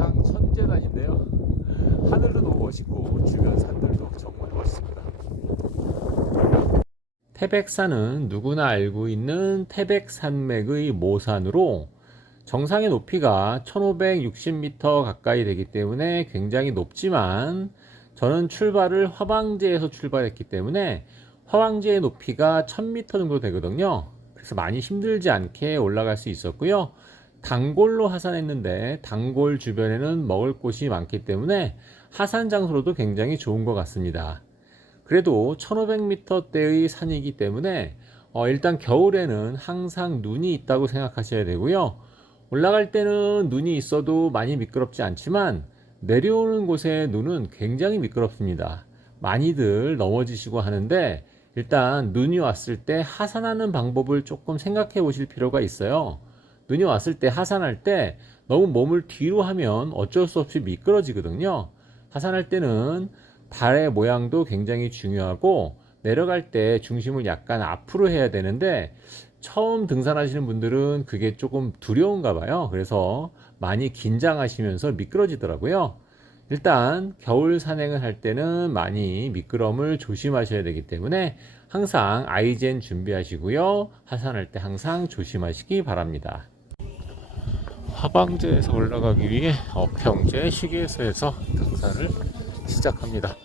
정상 천재단인데요. 하늘도 너무 멋있고 주변 산들도 정말 멋있습니다. 태백산은 누구나 알고 있는 태백산맥의 모산으로 정상의 높이가 1560m 가까이 되기 때문에 굉장히 높지만 저는 출발을 화방제에서 출발했기 때문에 화방제의 높이가 1000m 정도 되거든요. 그래서 많이 힘들지 않게 올라갈 수 있었고요. 단골로 하산했는데 단골 주변에는 먹을 곳이 많기 때문에 하산 장소로도 굉장히 좋은 것 같습니다. 그래도 1500m대의 산이기 때문에 어, 일단 겨울에는 항상 눈이 있다고 생각하셔야 되고요. 올라갈 때는 눈이 있어도 많이 미끄럽지 않지만 내려오는 곳의 눈은 굉장히 미끄럽습니다. 많이들 넘어지시고 하는데 일단 눈이 왔을 때 하산하는 방법을 조금 생각해 보실 필요가 있어요. 눈이 왔을 때 하산할 때 너무 몸을 뒤로 하면 어쩔 수 없이 미끄러지거든요. 하산할 때는 발의 모양도 굉장히 중요하고 내려갈 때 중심을 약간 앞으로 해야 되는데 처음 등산하시는 분들은 그게 조금 두려운가 봐요. 그래서 많이 긴장하시면서 미끄러지더라고요. 일단 겨울 산행을 할 때는 많이 미끄럼을 조심하셔야 되기 때문에 항상 아이젠 준비하시고요. 하산할 때 항상 조심하시기 바랍니다. 화방제에서 올라가기 위해 어평제 휴게소에서 등산을 시작합니다.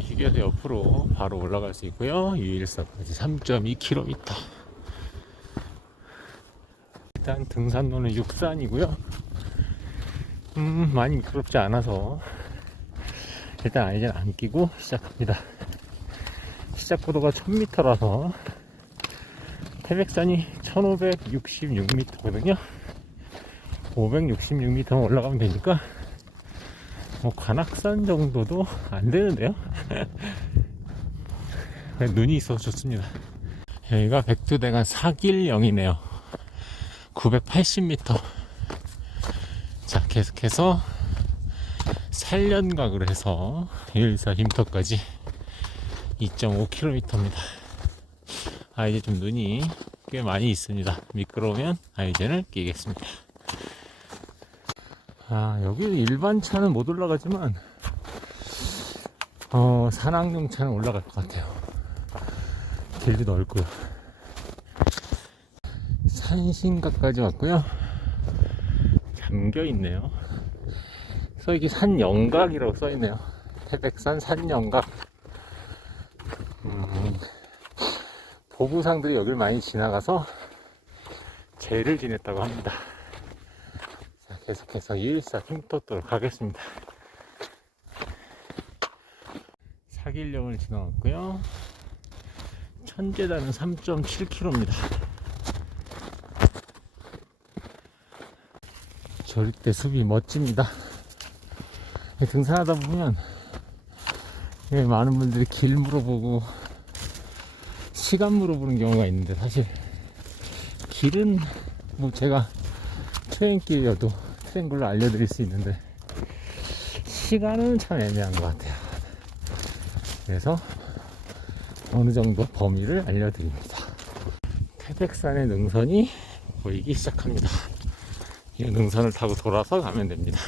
휴게소 옆으로 바로 올라갈 수 있고요. 유일사까지 3.2km. 일단 등산로는 육산이고요. 음, 많이 미끄럽지 않아서 일단 아이젠 안 끼고 시작합니다. 시작 고도가 1000m라서 태백산이 1566m거든요. 566m 올라가면 되니까 뭐 관악산 정도도 안 되는데요. 눈이 있어서 좋습니다. 여기가 백두대간 사길령이네요. 980m. 자, 계속해서 산련각으로 해서 일사 힘터까지 2.5km입니다. 아, 이제 좀 눈이 꽤 많이 있습니다. 미끄러우면 아이젠을 끼겠습니다. 아, 여기 일반 차는 못 올라가지만, 어, 산악용 차는 올라갈 것 같아요. 길도 넓고요. 산신각까지 왔고요. 잠겨 있네요. 그래서 이게 산영각이라고 써 있네요. 태백산 산영각. 보부상들이 여길 많이 지나가서 죄를 지냈다고 합니다. 자, 계속해서 214 흉터도로 가겠습니다. 사길령을 지나왔고요. 천재단은 3.7km입니다. 절대 숲이 멋집니다. 등산하다 보면 예, 많은 분들이 길 물어보고 시간 물어보는 경우가 있는데 사실 길은 뭐 제가 트렌길이어도 트렌글로 알려드릴 수 있는데 시간은 참 애매한 것 같아요. 그래서 어느 정도 범위를 알려드립니다. 태백산의 능선이 보이기 시작합니다. 이 능선을 타고 돌아서 가면 됩니다.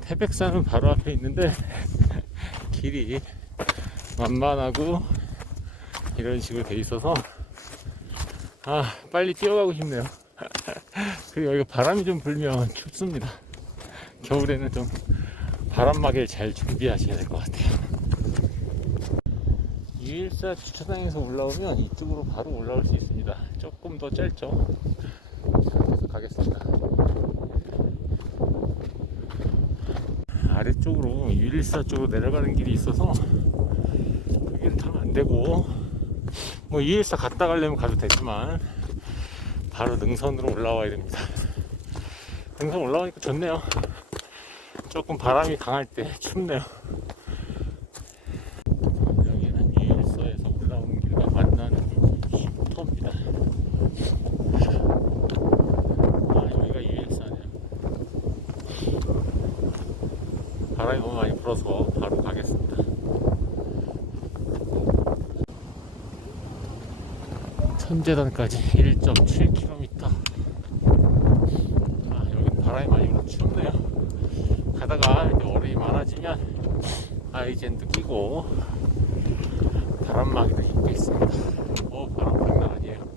태백산은 바로 앞에 있는데 길이 완만하고 이런 식으로 돼 있어서 아 빨리 뛰어가고 싶네요. 그리고 여기 바람이 좀 불면 춥습니다. 겨울에는 좀 바람막이를 잘 준비하셔야 될 것 같아요. 214 주차장에서 올라오면 이쪽으로 바로 올라올 수 있습니다. 조금 더 짧죠. 계속 가겠습니다. 아래쪽으로 114 쪽으로 내려가는 길이 있어서 그 길을 타면 안 되고 뭐 214 갔다 가려면 가도 되지만 바로 능선으로 올라와야 됩니다. 능선 올라오니까 좋네요. 조금 바람이 강할 때 춥네요. 여기는 214에서 올라오는 길과 만나는 쉼터입니다. 아, 여기가 214네요. 바람이 너무 많이 불어서 바로 가겠습니다. 천재단까지 1.7km. 아, 바람이 많이 불어 춥네요. 가다가 이제 얼음이 많아지면 아이젠도 끼고 바람막이도 입고 있습니다. 어, 바람 장난 아니에요.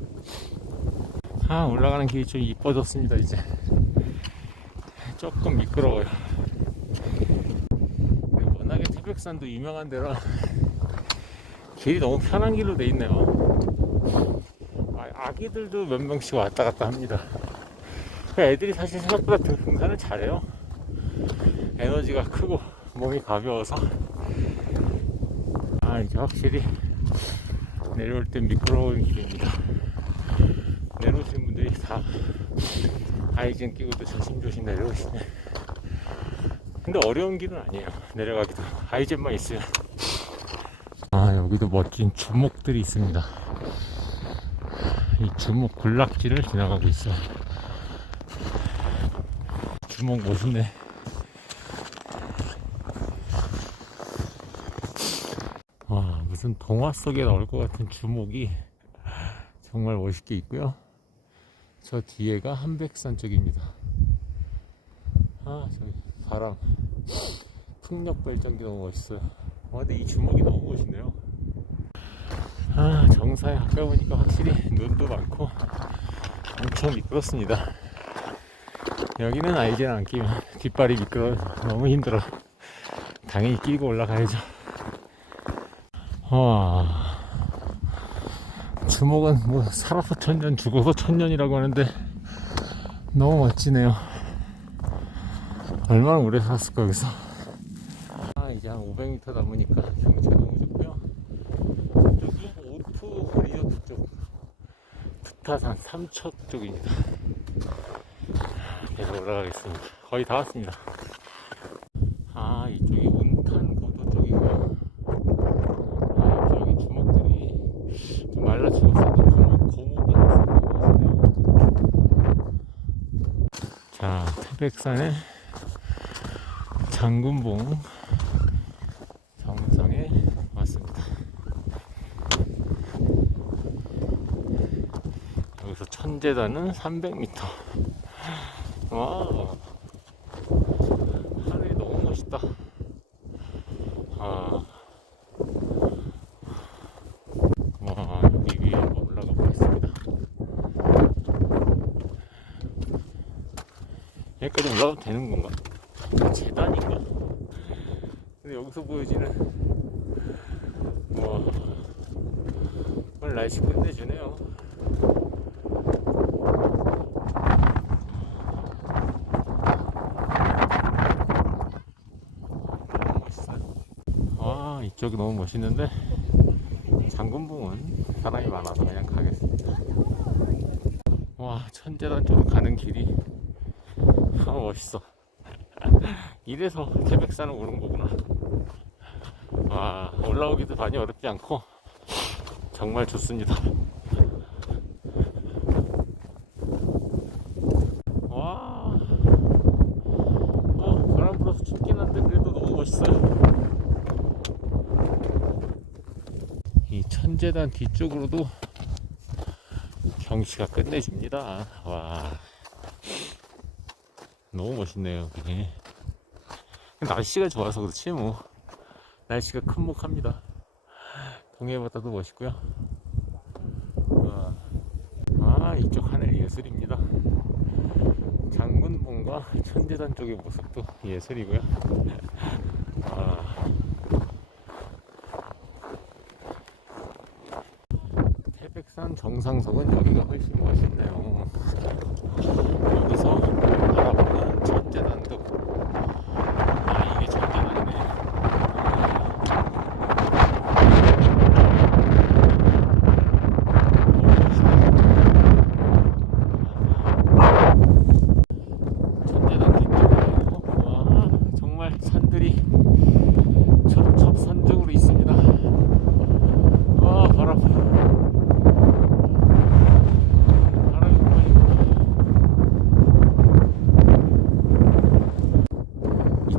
아, 올라가는 길이 좀 이뻐졌습니다, 이제. 조금 미끄러워요. 워낙에 태백산도 유명한 데라 길이 너무 편한 길로 돼 있네요. 아, 아기들도 몇 명씩 왔다 갔다 합니다. 그 애들이 사실 생각보다 등- 등산을 잘해요. 에너지가 크고 몸이 가벼워서. 아, 이제 확실히 내려올 땐 미끄러운 길입니다. 내려오시는 분들이 다 아이젠 끼고도 조심조심 내려오시네. 근데 어려운 길은 아니에요. 내려가기도. 아이젠만 있으면. 아, 여기도 멋진 주목들이 있습니다. 이 주목 군락지를 지나가고 있어요. 주목 멋있네. 와, 무슨 동화 속에 나올 것 같은 주목이 정말 멋있게 있고요. 저 뒤에가 한백산 쪽입니다. 아, 저기 바람. 풍력 발전기 너무 멋있어요. 와, 근데 이 주먹이 너무 멋있네요. 아, 정사에 가까우니까 확실히 눈도 많고 엄청 미끄럽습니다. 여기는 안 끼면 뒷발이 미끄러워 너무 힘들어. 당연히 끼고 올라가야죠. 와, 주먹은 뭐 살아서 천년, 죽어서 천년이라고 하는데 너무 멋지네요. 얼마나 오래 살았을까 여기서. 아 이제 한 500m 남으니까 경치가 너무 좋고요. 저기 오투 리조트 쪽 부타산 삼척 쪽입니다. 계속 올라가겠습니다. 거의 다 왔습니다. 아 이쪽이 운탄 고도 쪽이고요. 아 여기 주먹들이 좀 말라 죽었어도 정말 고목이 됐어요. 자 태백산의 장군봉 정상에 왔습니다. 천재단은 300m. 와, 하늘이 너무 멋있다. 아, 와, 여기 위에 한번 올라가 보겠습니다. 여기까지 올라가도 되는 건가? 재단인가? 근데 여기서 보여지는 와 오늘 날씨 끝내주네요 너무 멋있어요 아 이쪽이 너무 멋있는데 장군봉은 사람이 많아서 그냥 가겠습니다 와 천재단 쪽으로 가는 길이 아 멋있어 이래서 태백산을 오는 거구나. 와, 올라오기도 많이 어렵지 않고 정말 좋습니다. 와, 어, 바람 불어서 춥긴 한데 그래도 너무 멋있어요. 이 천재단 뒤쪽으로도 경치가 끝내줍니다. 와, 너무 멋있네요. 그게. 날씨가 좋아서 그렇지 뭐 날씨가 큰목합니다 동해바다도 멋있고요 와. 아 이쪽 하늘 예술입니다 장군봉과 천재단 쪽의 모습도 예술이고요 아. 태 백산 정상석은 여기가 훨씬 멋있네요. 여기서 바라보는 천재단도 아 이게 천재단이네 천재단 뒤쪽이에요 와 정말 산들이 첩첩산중으로 있습니다 와 바람 바람이 많이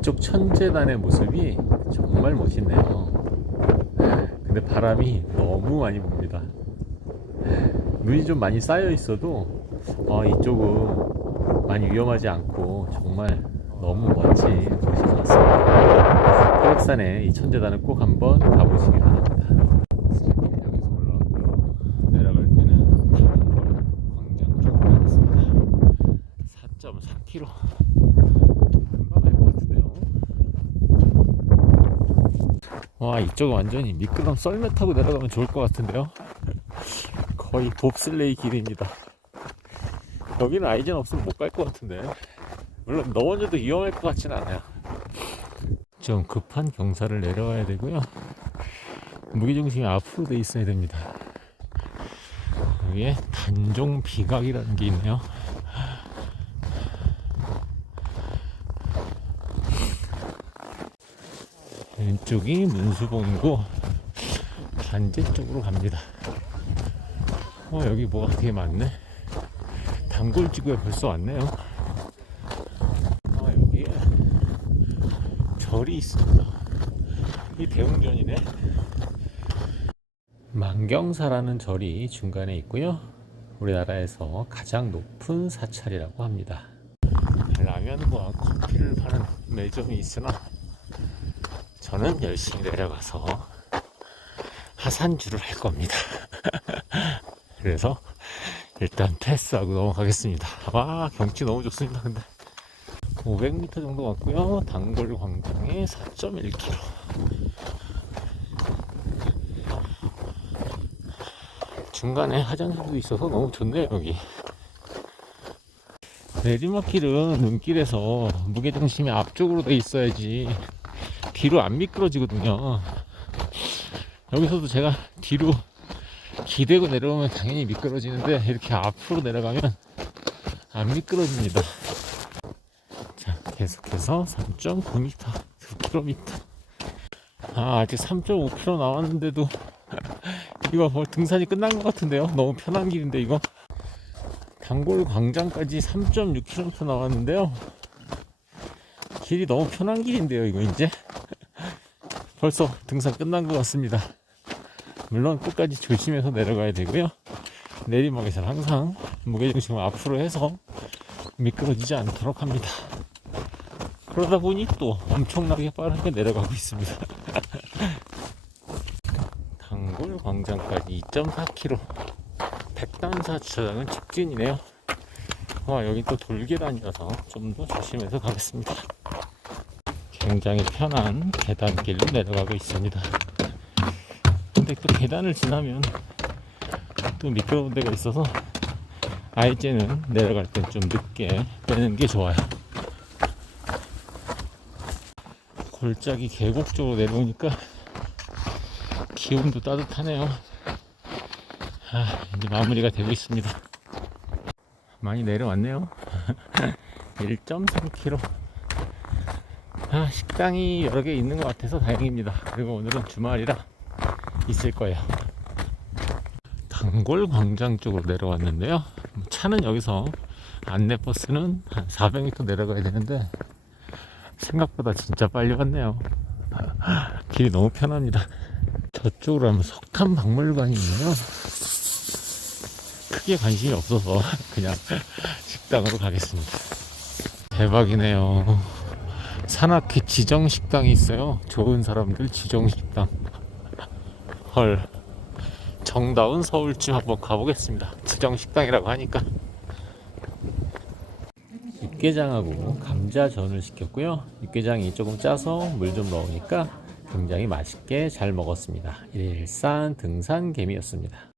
이쪽 천재단의 모습이 정말 멋있네요. 근데 바람이 너무 많이 붑니다. 눈이 좀 많이 쌓여 있어도 아, 이쪽은 많이 위험하지 않고 정말 너무 멋진 도시인 것 같습니다. 태백산에 이 천재단을 꼭 한번 가보시기 바랍니다. 여기서 올라왔고요. 내려갈 때는 광장 쪽으로 가겠습니다. 4.4km 금방 갈 것 같은데요. 와 이쪽은 완전히 미끄럼 썰매 타고 내려가면 좋을 것 같은데요. 거의 봅슬레이 길입니다. 여기는 아이젠 없으면 못 갈 것 같은데. 물론 넘어져도 위험할 것 같진 않아요. 좀 급한 경사를 내려와야 되고요. 무게중심이 앞으로 돼 있어야 됩니다. 여기에 단종 비각이라는 게 있네요. 왼쪽이 문수봉이고 반대 쪽으로 갑니다. 어 여기 뭐가 되게 많네. 단골지구에 벌써 왔네요. 아 여기에 절이 있습니다. 이 대웅전이네. 만경사라는 절이 중간에 있고요. 우리나라에서 가장 높은 사찰이라고 합니다. 라면과 커피를 파는 매점이 있으나 저는 열심히 내려가서 하산주를 할 겁니다. 그래서 일단 패스하고 넘어가겠습니다. 와 경치 너무 좋습니다. 근데 500m 정도 왔고요. 단골 광장에 4.1km. 중간에 화장실도 있어서 너무 좋네요 여기. 내리막길은 눈길에서 무게중심이 앞쪽으로 돼 있어야지 뒤로 안 미끄러지거든요. 여기서도 제가 뒤로 기대고 내려오면 당연히 미끄러지는데 이렇게 앞으로 내려가면 안 미끄러집니다. 자, 계속해서 3.9m, 9km. 아, 아직 3.5km 나왔는데도 이거 뭐 등산이 끝난 것 같은데요? 너무 편한 길인데 이거. 단골 광장까지 3.6km 나왔는데요. 길이 너무 편한 길인데요, 이거 이제. 벌써 등산 끝난 것 같습니다. 물론 끝까지 조심해서 내려가야 되고요. 내리막에서는 항상 무게중심을 앞으로 해서 미끄러지지 않도록 합니다. 그러다 보니 또 엄청나게 빠르게 내려가고 있습니다. 단골 광장까지 2.4km. 백단사 주차장은 직진이네요. 와, 여기 또 돌계단이어서 좀 더 조심해서 가겠습니다. 굉장히 편한 계단길로 내려가고 있습니다. 근데 또 계단을 지나면 또 미끄러운 데가 있어서 아이제는 내려갈 땐 좀 늦게 빼는 게 좋아요. 골짜기 계곡 쪽으로 내려오니까 기온도 따뜻하네요. 아, 이제 마무리가 되고 있습니다. 많이 내려왔네요. 1.3km. 아, 식당이 여러 개 있는 것 같아서 다행입니다. 그리고 오늘은 주말이라 있을 거예요. 단골 광장 쪽으로 내려왔는데요. 차는 여기서 안내버스는 한 400m 내려가야 되는데 생각보다 진짜 빨리 왔네요. 길이 너무 편합니다. 저쪽으로 하면 석탄 박물관이 있네요. 크게 관심이 없어서 그냥 식당으로 가겠습니다. 대박이네요. 산악회 지정 식당이 있어요. 좋은 사람들 지정 식당. 헐. 정다운 서울집 한번 가보겠습니다. 지정 식당이라고 하니까. 육개장하고 감자전을 시켰고요. 육개장이 조금 짜서 물 좀 넣으니까 굉장히 맛있게 잘 먹었습니다. 일산 등산 개미였습니다.